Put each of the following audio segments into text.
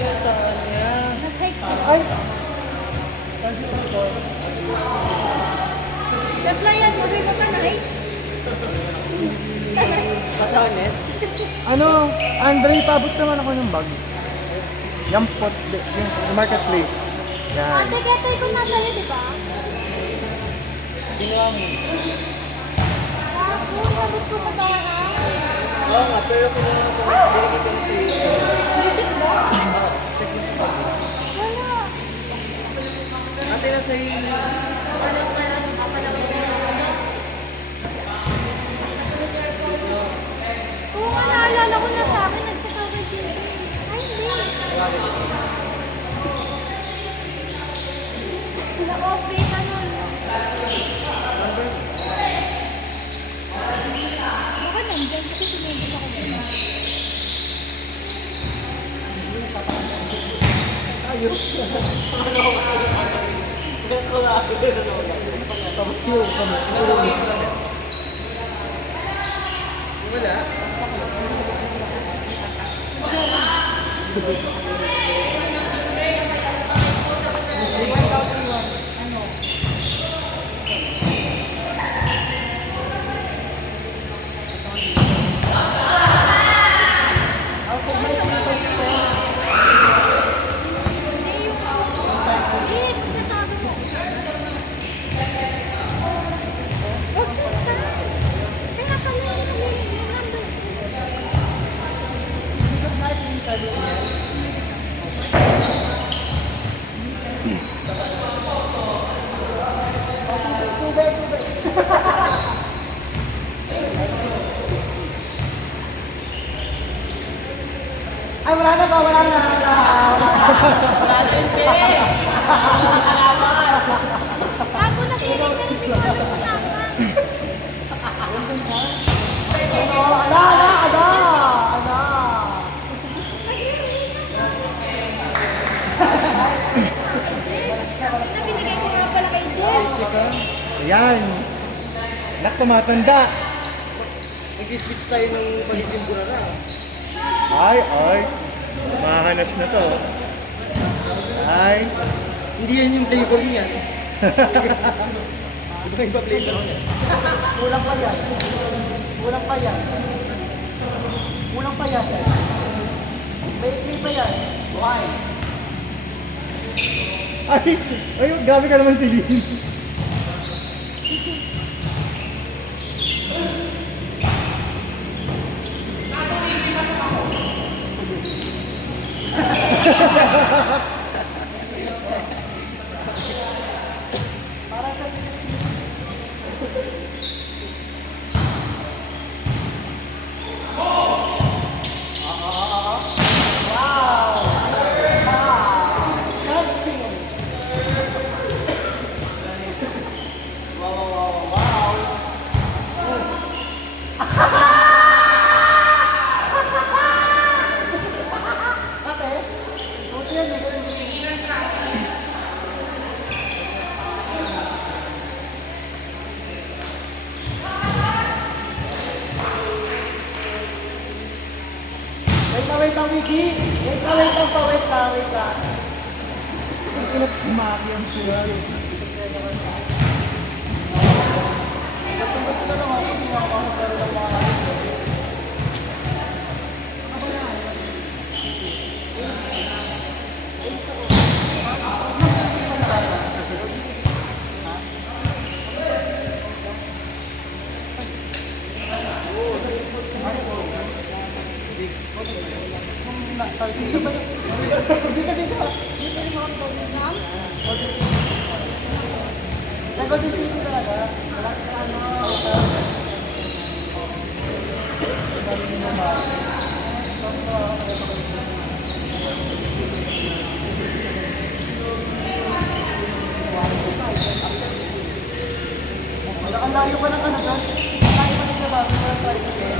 Nag-hike sila. Ay! Replyan mo, sabi mo tanay. Tanay. Batanes. Ano? Andre, pabot naman ako ng bag. Yung spot, yung marketplace. Yan. Ate, ketay ko nasa iyo, di ba? Ginawa mo. Ako, sabot ko sa bahay. Oo nga, pero kinuha ko mas binigay ko na sa iyo. Bisit mo? Check mo sa bag. Wala. Ate na sa iyo na. Oo nga, naalala ko na sa akin. Nagtsaka ka dito. Ay, hindi. Naka-off-bait na nun. Baka nandyan kasi tumigil ako dyan. Ayos. Wala. Hindi yung Hindi, nasabi mo. Huwag ka sa. Kaya pala yung number. Ay, wala na ba? Wala na. Bago nakinig ka rin si Kuya mo nasa. Na binigay ko nga pala kay Jen. Sika. Ayan. Nak, tumatanda. Nag-switch tayo ng pagiging burara. Ay, ay. Mahanas na to. Ay. Hindi yan yung flavor niyan. Iba iba flavor niya. Kulang pa yan. Kulang pa yan. Kulang pa yan. May ikli pa yan. Why? Ay, ay, gabi ka naman si Lynn. Wait lang, Wiki. Wait lang. Ang inat si Maki ang sugal. Hindi kasi ito. Dito yung mga program. Golden City talaga. Wala ka ano. Ang layo pa ng ano doon. Ang layo pa ng trabaho ng tricycle.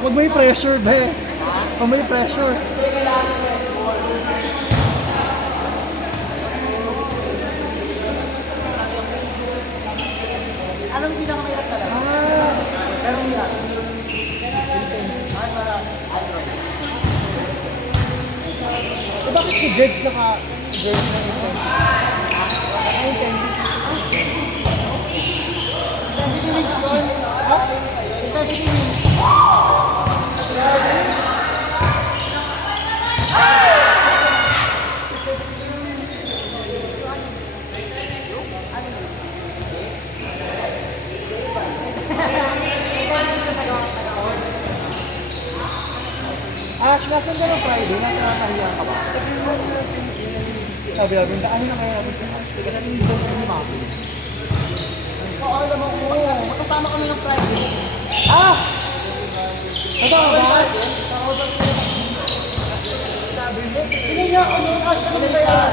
Huwag may pressure, be. Huwag may pressure. Anong pinakamahirap talaga? Meron yan. Ay, marami. Eh, bakit si Jedge naka-Jedge na intensity? Naka-intensity. Intensity wings yun. Intensity wings. Ash, nasan ka ng Friday? Nasa nakahiya ka ba? Tagal mo natin inalinis yan. Sabi namin, daanin na kaya natin siya. Tagal natin yung Kasi mami. Oo, alam mo, oo. Makasama kami ng Friday. Ah! Totoo ba? Hindi niya ako nung kasi kami ba yan?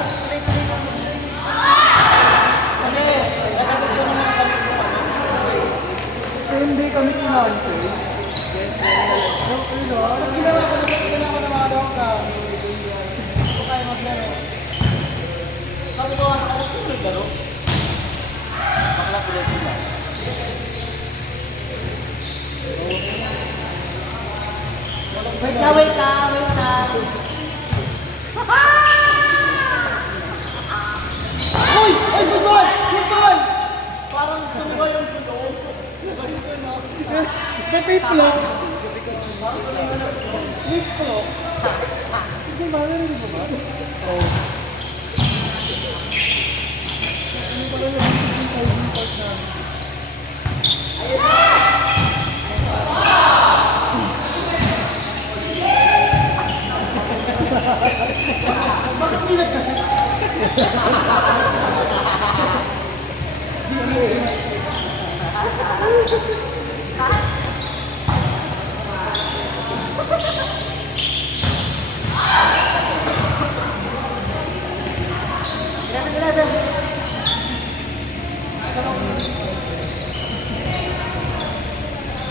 Kasi, nakatid ko naman kami sa Same day kami kinansel. Yes, meron na lang. Ano ginawa ko na ko na mga dokta? Kung tayo maglaro. Sabi ko nga sa kanila, kung maglaro? Bakla ko rin sila. Wait na, wait na, wait na. Uy! Uy, good boy! Good boy! Parang sumuha yung tulong. Ba't may plot? May plot? Hindi ba? Narinig mo ba? Oo. Ano ba lang yung housing part namin? Bakit may nagkasi?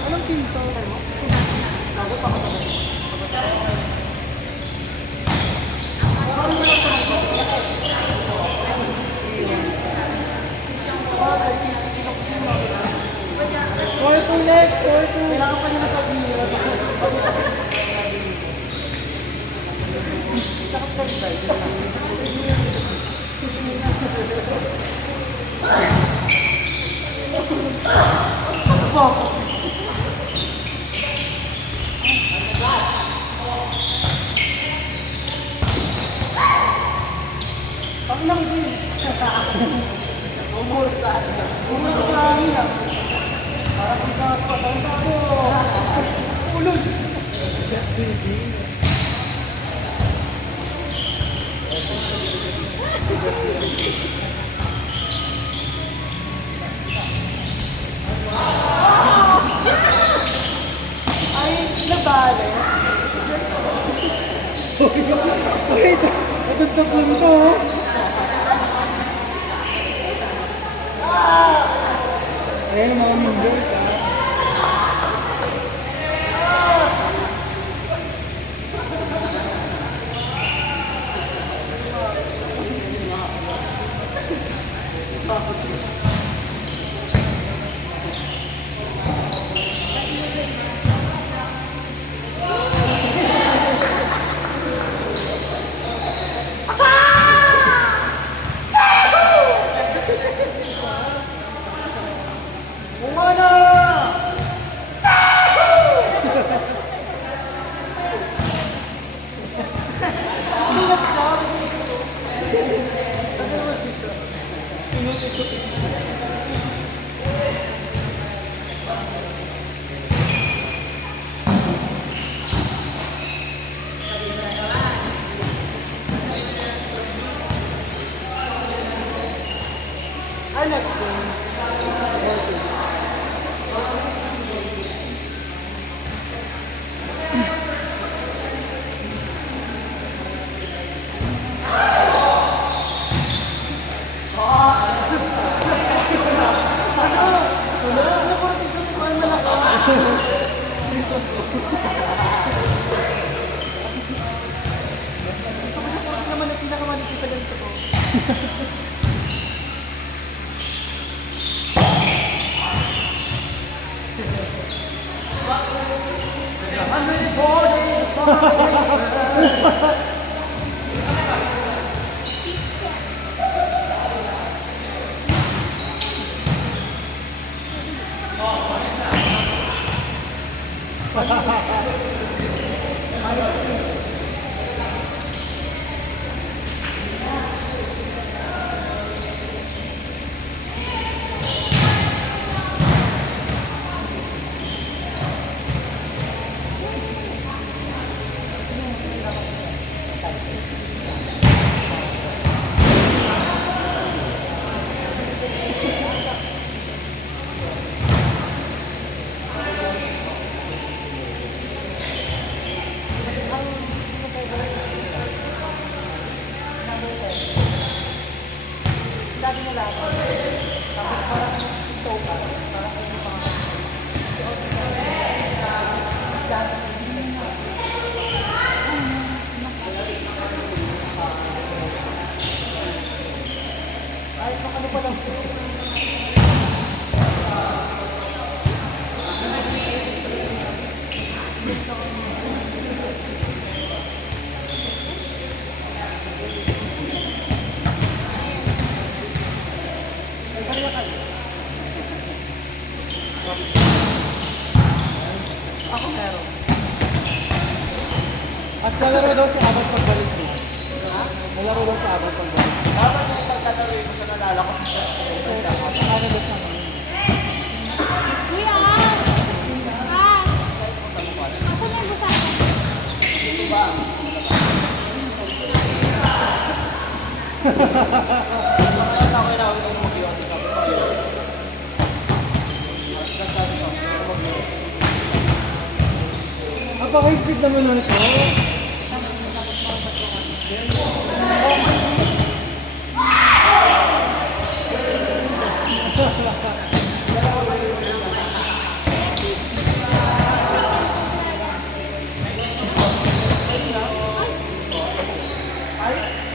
Anong team to? Score to next, score to. Kailangan pa nila sabihin. Sakap ka rin Ang lang din. Umur sa akin. Umur sa akin. Para kung nakapatang ako. Ulod. Ay, nabali. Wait, natugtog lang to. Ayan ang mga members, ha? Umana! Biyak siya. Our next game. Gusto ko siya po naman ang pinakamanipis sa ganito ko. Sabi nila ako, tapos parang total, parang hindi pa nga. Dahil sa kahit makano pa lang. Ako meron. At nalaro daw sa abot pagbalik mo. Ha? Nalaro daw sa abot pagbalik. Dapat yung pagkataroy ko sa nalala ko sa Ano daw sa amin? Kuya! Ah! Asan na yung busakan? Kaya ako inawit ako mag-iwas sa sabi ko. Nagsasabi ko, Napaka-higpit naman nun siya.